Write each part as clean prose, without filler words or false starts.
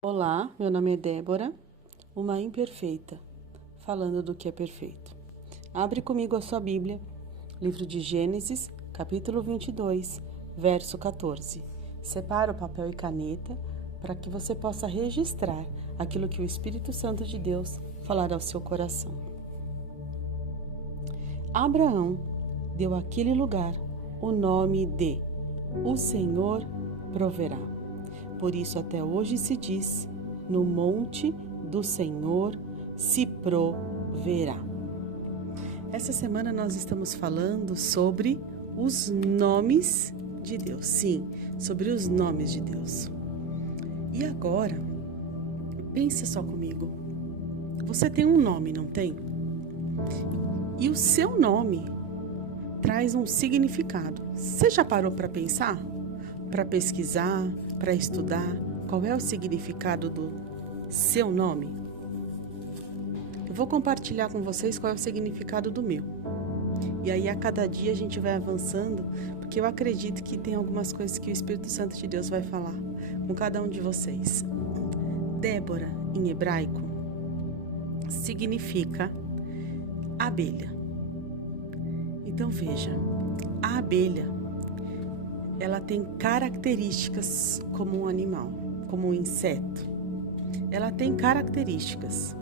Olá, meu nome é Débora, uma imperfeita, falando do que é perfeito. Abre comigo a sua Bíblia, livro de Gênesis, capítulo 22, verso 14. Separa o papel e caneta para que você possa registrar aquilo que o Espírito Santo de Deus falará ao seu coração. Abraão deu àquele lugar o nome de O Senhor proverá. Por isso até hoje se diz, no monte do Senhor se proverá. Essa semana nós estamos falando sobre os nomes de Deus. Sim, sobre os nomes de Deus. E agora, pense só comigo. Você tem um nome, não tem? E o seu nome traz um significado. Você já parou para pensar? Para pesquisar, para estudar, qual é o significado do seu nome? Eu vou compartilhar com vocês qual é o significado do meu. E aí a cada dia a gente vai avançando, porque eu acredito que tem algumas coisas que o Espírito Santo de Deus vai falar com cada um de vocês. Débora, em hebraico, significa abelha. Então veja, a abelha ela tem características como um animal, como um inseto. Ela tem características.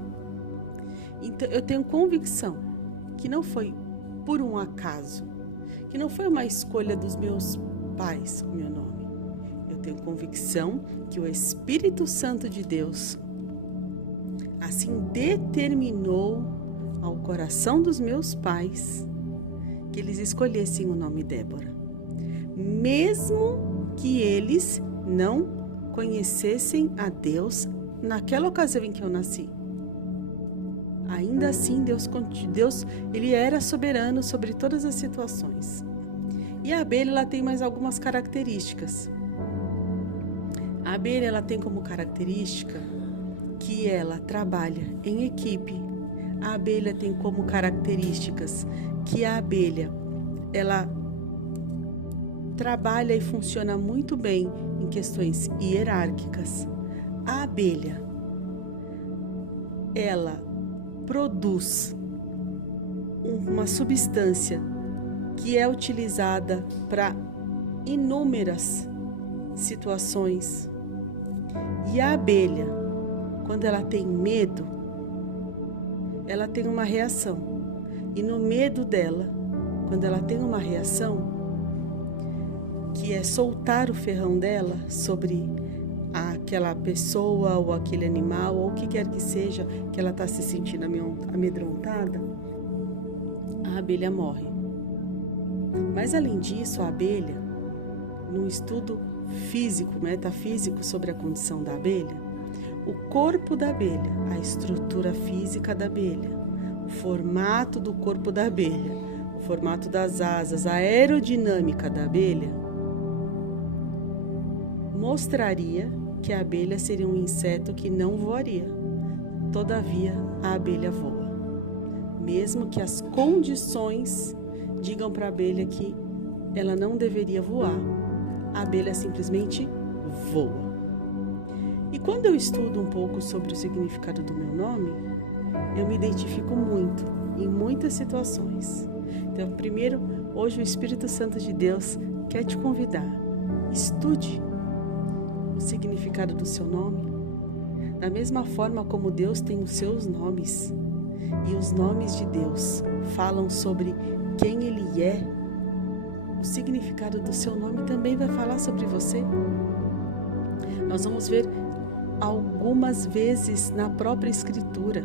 Então, eu tenho convicção que não foi por um acaso, que não foi uma escolha dos meus pais o meu nome. Eu tenho convicção que o Espírito Santo de Deus assim determinou ao coração dos meus pais que eles escolhessem o nome Débora. Mesmo que eles não conhecessem a Deus naquela ocasião em que eu nasci. Ainda assim, Deus ele era soberano sobre todas as situações. E a abelha ela tem mais algumas características. A abelha ela tem como característica que ela trabalha em equipe. A abelha tem como características que a abelha ela trabalha e funciona muito bem em questões hierárquicas. A abelha, ela produz uma substância que é utilizada para inúmeras situações. E a abelha, quando ela tem medo, ela tem uma reação. E no medo dela, quando ela tem uma reação, que é soltar o ferrão dela sobre aquela pessoa ou aquele animal ou o que quer que seja que ela está se sentindo amedrontada, a abelha morre. Mas além disso, a abelha, num estudo físico, metafísico sobre a condição da abelha, o corpo da abelha, a estrutura física da abelha, o formato do corpo da abelha, o formato das asas, a aerodinâmica da abelha, mostraria que a abelha seria um inseto que não voaria. Todavia, a abelha voa. Mesmo que as condições digam para a abelha que ela não deveria voar, a abelha simplesmente voa. E quando eu estudo um pouco sobre o significado do meu nome, eu me identifico muito em muitas situações. Então, primeiro, hoje o Espírito Santo de Deus quer te convidar. Estude o significado do seu nome, da mesma forma como Deus tem os seus nomes, e os nomes de Deus falam sobre quem Ele é, o significado do seu nome também vai falar sobre você. Nós vamos ver algumas vezes na própria Escritura,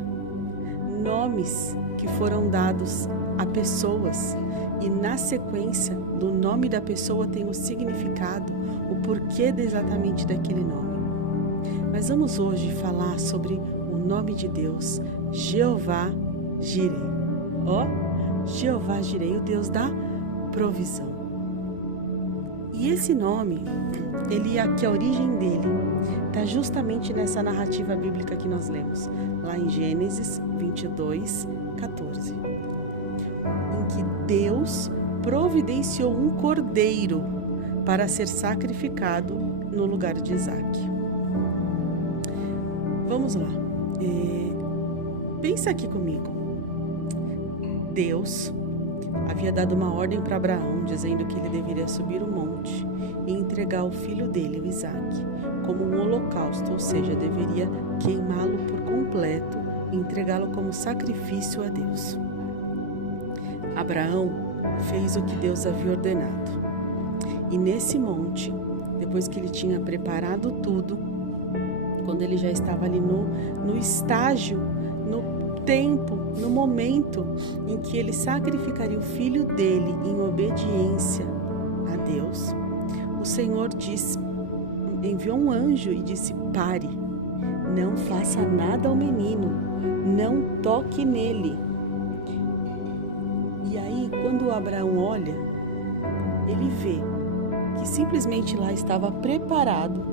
nomes que foram dados a pessoas, e na sequência do nome da pessoa tem o significado, o porquê exatamente daquele nome. Mas vamos hoje falar sobre o nome de Deus, Jeová Jireh. Jeová Jireh, o Deus da provisão. E esse nome, que a origem dele está justamente nessa narrativa bíblica que nós lemos, lá em Gênesis 22, 14. Em que Deus providenciou um cordeiro para ser sacrificado no lugar de Isaque. Vamos lá. Pensa aqui comigo. Deus havia dado uma ordem para Abraão, dizendo que ele deveria subir o monte e entregar o filho dele, o Isaque, como um holocausto, ou seja, deveria queimá-lo por completo e entregá-lo como sacrifício a Deus. Abraão fez o que Deus havia ordenado. E nesse monte, depois que ele tinha preparado tudo, quando ele já estava ali no estágio, no tempo, no momento em que ele sacrificaria o filho dele em obediência a Deus, o Senhor enviou um anjo e disse: pare, não faça nada ao menino, não toque nele. E aí, quando Abraão olha, ele vê que simplesmente lá estava preparado,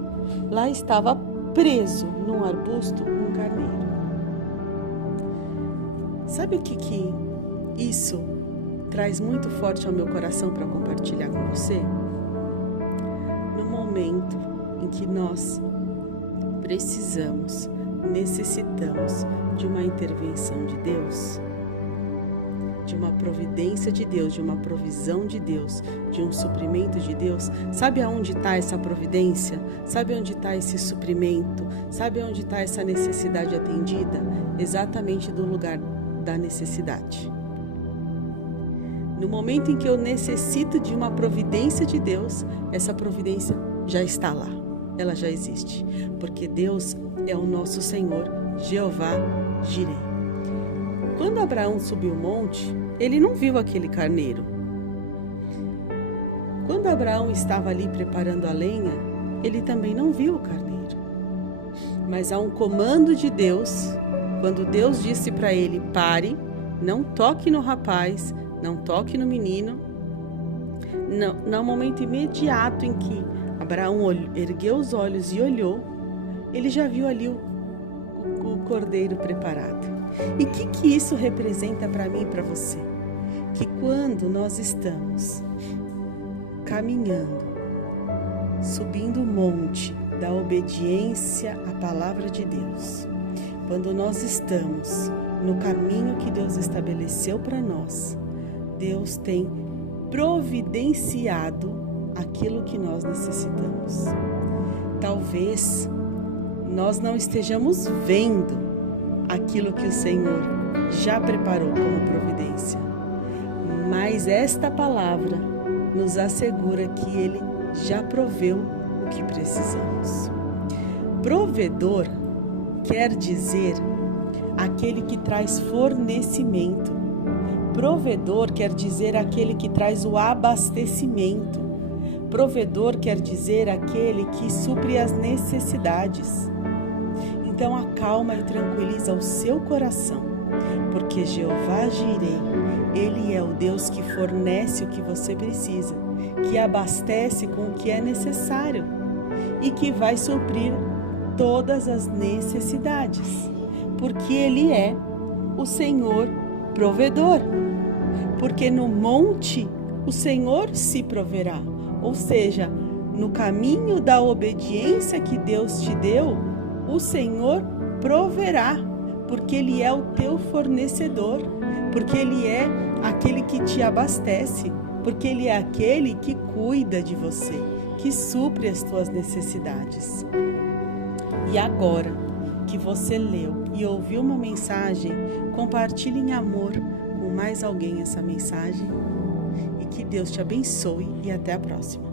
lá estava preso num arbusto um carneiro. Sabe o que isso traz muito forte ao meu coração para compartilhar com você? No momento em que nós necessitamos de uma intervenção de Deus, de uma providência de Deus, de uma provisão de Deus, de um suprimento de Deus. Sabe aonde está essa providência? Sabe onde está esse suprimento? Sabe onde está essa necessidade atendida? Exatamente do lugar da necessidade. No momento em que eu necessito de uma providência de Deus, essa providência já está lá, ela já existe, porque Deus é o nosso Senhor, Jeová Jireh. Quando Abraão subiu o monte, ele não viu aquele carneiro. Quando Abraão estava ali preparando a lenha, ele também não viu o carneiro. Mas há um comando de Deus, quando Deus disse para ele: pare, não toque no rapaz, não toque no menino. No momento imediato em que Abraão ergueu os olhos e olhou, ele já viu ali o cordeiro preparado. E o que isso representa para mim e para você? Que quando nós estamos caminhando, subindo o monte da obediência à palavra de Deus, quando nós estamos no caminho que Deus estabeleceu para nós, Deus tem providenciado aquilo que nós necessitamos. Talvez nós não estejamos vendo aquilo que o Senhor já preparou como providência, mas esta palavra nos assegura que Ele já proveu o que precisamos. Provedor quer dizer aquele que traz fornecimento. Provedor quer dizer aquele que traz o abastecimento. Provedor quer dizer aquele que supre as necessidades. Então acalma e tranquiliza o seu coração, porque Jeová Jireh, Ele é o Deus que fornece o que você precisa, que abastece com o que é necessário e que vai suprir todas as necessidades, porque Ele é o Senhor provedor, porque no monte o Senhor se proverá, ou seja, no caminho da obediência que Deus te deu, o Senhor proverá, porque Ele é o teu fornecedor, porque Ele é aquele que te abastece, porque Ele é aquele que cuida de você, que supre as tuas necessidades. E agora que você leu e ouviu uma mensagem, compartilhe em amor com mais alguém essa mensagem e que Deus te abençoe e até a próxima.